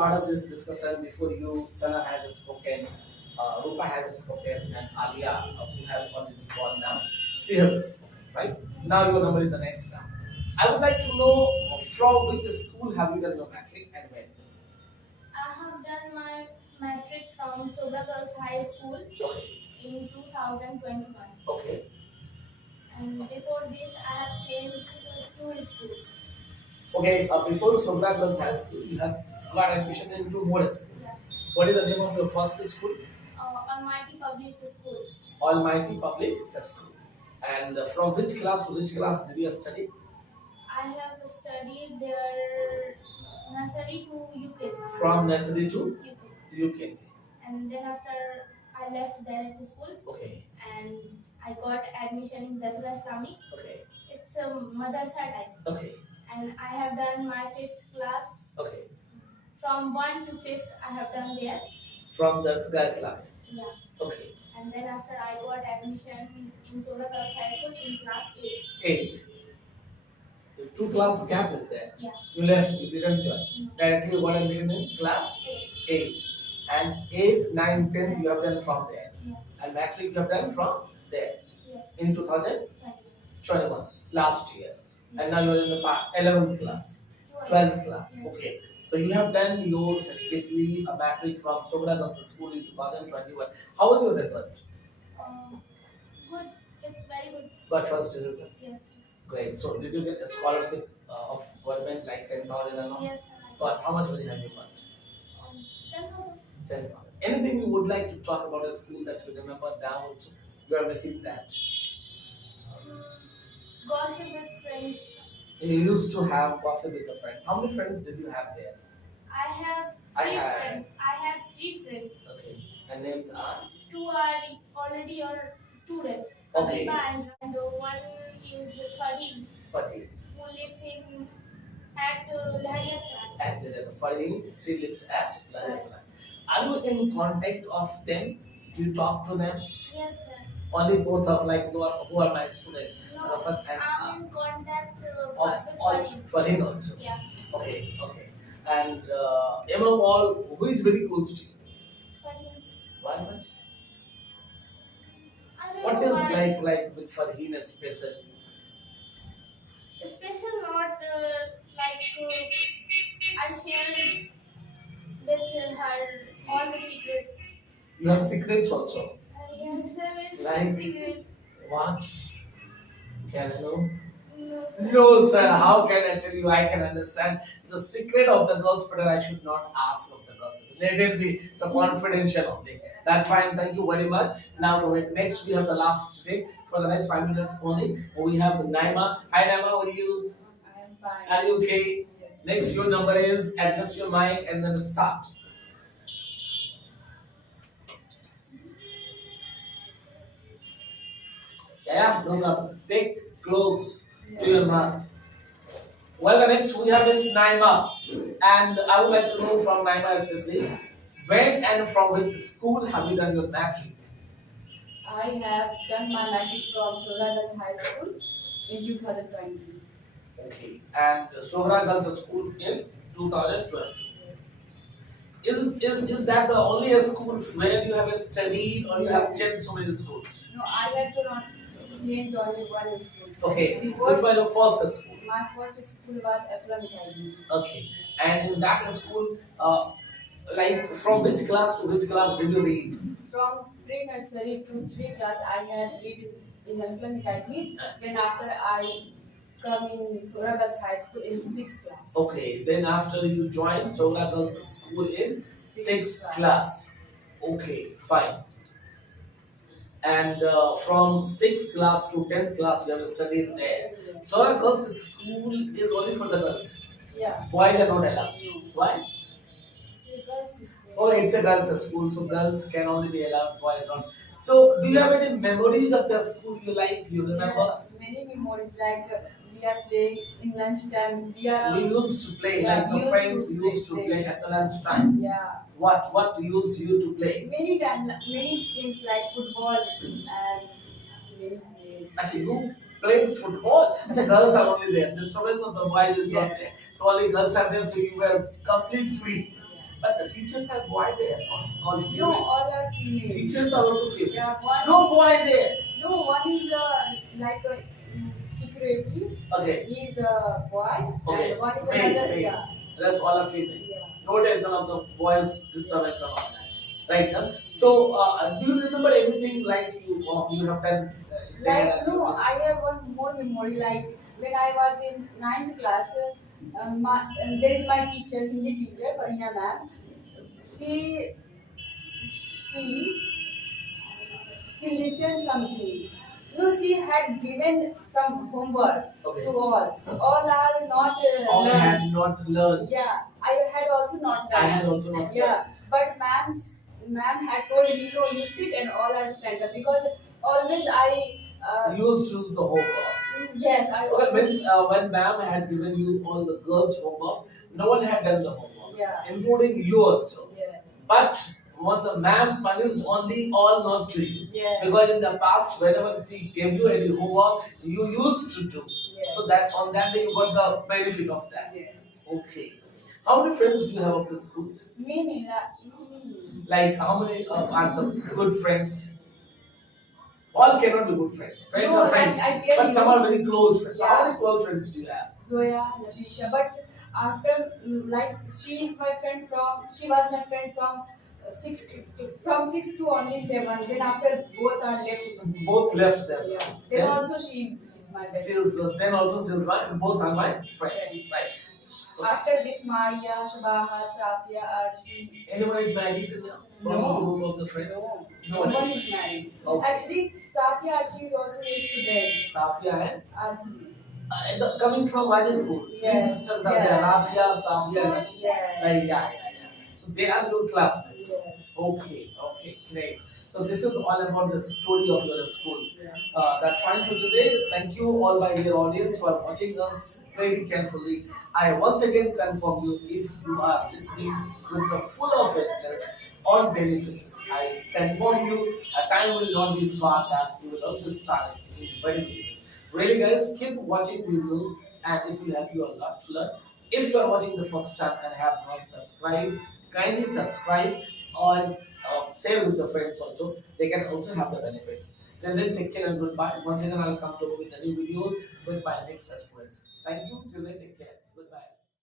part of this discussion before you. Sana has spoken, Rupa has spoken, and Alia, who has already gone now, she has spoken. Right now, your number is the next round. I would like to know from which school have you done your matric and when? I have done my matric from Sobra Girls High School in 2021. Okay. And before this, I have changed to school. Okay, before Sobra Girls High School, you have got admission in two more schools. Yeah. What is the name of your first school? Almighty Public School. Almighty Public School. And from which class to which class did you study? I have studied there nursery to UKG. From nursery to UKG. UKG. And then after I left there at the school. Okay. And I got admission in Dasla Islami. Okay. It's a madrasa type. Okay. And I have done my 5th class. Okay. From 1 to 5th I have done there. From Dasla Islami. Yeah. Okay. And then after I got admission in Sobra Girls High School in class 8. 8. The 2 class gap is there. Yeah. You left, you didn't join. Directly you got admission in class 8. And 8, 9, 10th you have done from there. Yeah. And matric you have done from there. Yes. In 2021, last year. And now you are in the 11th class, 12th class. Yes. Okay. So you have done your especially a matric from Sobra Girls School in 2021. How was your result? Good. It's very good. But first result. Yes. Great. So did you get a scholarship of government like 10,000 and all? Yes. But how much money have you got? 10,000. 10,000. Anything you would like to talk about a school that you remember now also? You are missing that. Gossip with friends. You used to have gossip with a friend. How many friends did you have there? I have friends. I had 3 friends. Okay. And names are? 2 are already your student. Okay. And one is Fahim. Fahim. Who lives in at Lahariya Saran. At Fahim, she lives at Lahariya Saran. Are you in contact of them? Do you talk to them? Yes, sir. Only both of like who are my students? No, I'm in contact with of Fahim. Fahim also. Yeah. Okay, okay. And among all, who is very close to you? Fahim. Why much? I don't What know is why. like with Fahim is special? Special, not I shared with her all the secrets. You have secrets also. Yes, sir. Like Secret. what? Can I know? No, sir. No, sir. How can I tell you? I can understand the secret of the girls, but I should not ask of the girls. Let it be the confidential only. That's fine. Thank you very much. Now, next we have the last today for the next 5 minutes only. We have Naima. Hi, Naima. How are you? I am fine. Are you okay? Yes. Next, your number is adjust your mic and then start. Yeah, no problem. Take close to your mouth. Well, the next we have is Naima, and I would like to know from Naima especially, when and from which school have you done your matric? I have done my matric from Sobra Girls High School in 2020. Okay, and Sohra Girls School in 2012. Yes. Is that the only school where you have studied, or you have changed so many schools? No, I have to not change only one school. Okay, Before, which was your first school? my first school was Academy. Okay, and in that school, like from which class to which class did you read? From pre-nursery to 3 class, I had read in Academy. Then after I come in Sobra Girls High School in 6th class. Okay, then after you joined Sohra Girls School in 6th class. Okay, fine. And from 6th class to 10th class, you have studied there. Sohra Girls School is only for the girls. Yeah. Boys are not allowed. Why? So girls school. Oh, it's a girls' school, so girls can only be allowed, boys not. So, do you have any memories of the school you like? You remember? Yes, many memories like we are playing in lunchtime. We used to play, Yeah, like we the used friends to used to play. play at the lunch time. Yeah. What used you to play? Many times, many things like football and many play. Actually, you played football. Actually, girls are only there. Disturbance of the boys is not there. So only girls are there. So you were complete free. But the teachers have boy there, all No, female. all are female. Teachers are also female. Yeah, one. No boy there. No, one is like a secretary. Okay. He is a boy. Okay. And one is Male, another. male. Yeah. Rest all are females. Yeah. No tension of the boys' disturbance and all that. Right? Huh? So, do you remember anything like you have done? Like no, I have one more memory. Like when I was in ninth class, there is my teacher, Hindi teacher, Farina ma'am. She she she listened something. No, she had given some homework Okay. to all. All are not All learned. had not learned. Yeah, I had also not done. I had also not Yeah, learned. but ma'am had told me, no, you sit and all are stand up because always I. Used to the homework. Yes, I. Okay, means when ma'am had given you all the girls' homework, no one had done the homework, Yeah. including you also. Yes. But when the ma'am punished only all not to you, Yes. because in the past, whenever she gave you any homework, you used to do. Yes. So that on that day you got the benefit of that. Yes. Okay. How many friends do you have of the schools? Meaning. Like how many are the good friends? All cannot be good friends. Friends No, are friends, I tell but you. some are very close friends. How Yeah. many close friends do you have? Zoya, Nafisha, but after like she is my friend from she was my friend from six to only 7. Then after both are left. Both left their Yeah. school. Then also she is my best. Then also since both are my friends, Yes. right? After this, Maria, Shabahat, Safia, Archie. Anyone is married from No. the group of the friends? No one is married. Okay. Actually, Safia Archie is also a student. Safia and Archie. coming from Wajid school. Three Yes. sisters are there, Yes. Rafia, Safia and Yes. yeah. So they are your classmates. Yes. Okay, great. So this is all about the story of your schools. Yes. That's fine for today. Thank you all my dear audience for watching us very carefully. I once again confirm you if you are listening with the full of interest on daily basis. I confirm you a time will not be far that you will also start speaking very quickly. Really guys, keep watching videos and it will help you a lot to learn. If you are watching the first time and have not subscribed, kindly subscribe and share with the friends also. They can also have the benefits. Then take care and goodbye. Once again, I'll come to with a new video with my next students. Thank you. Till then, take care.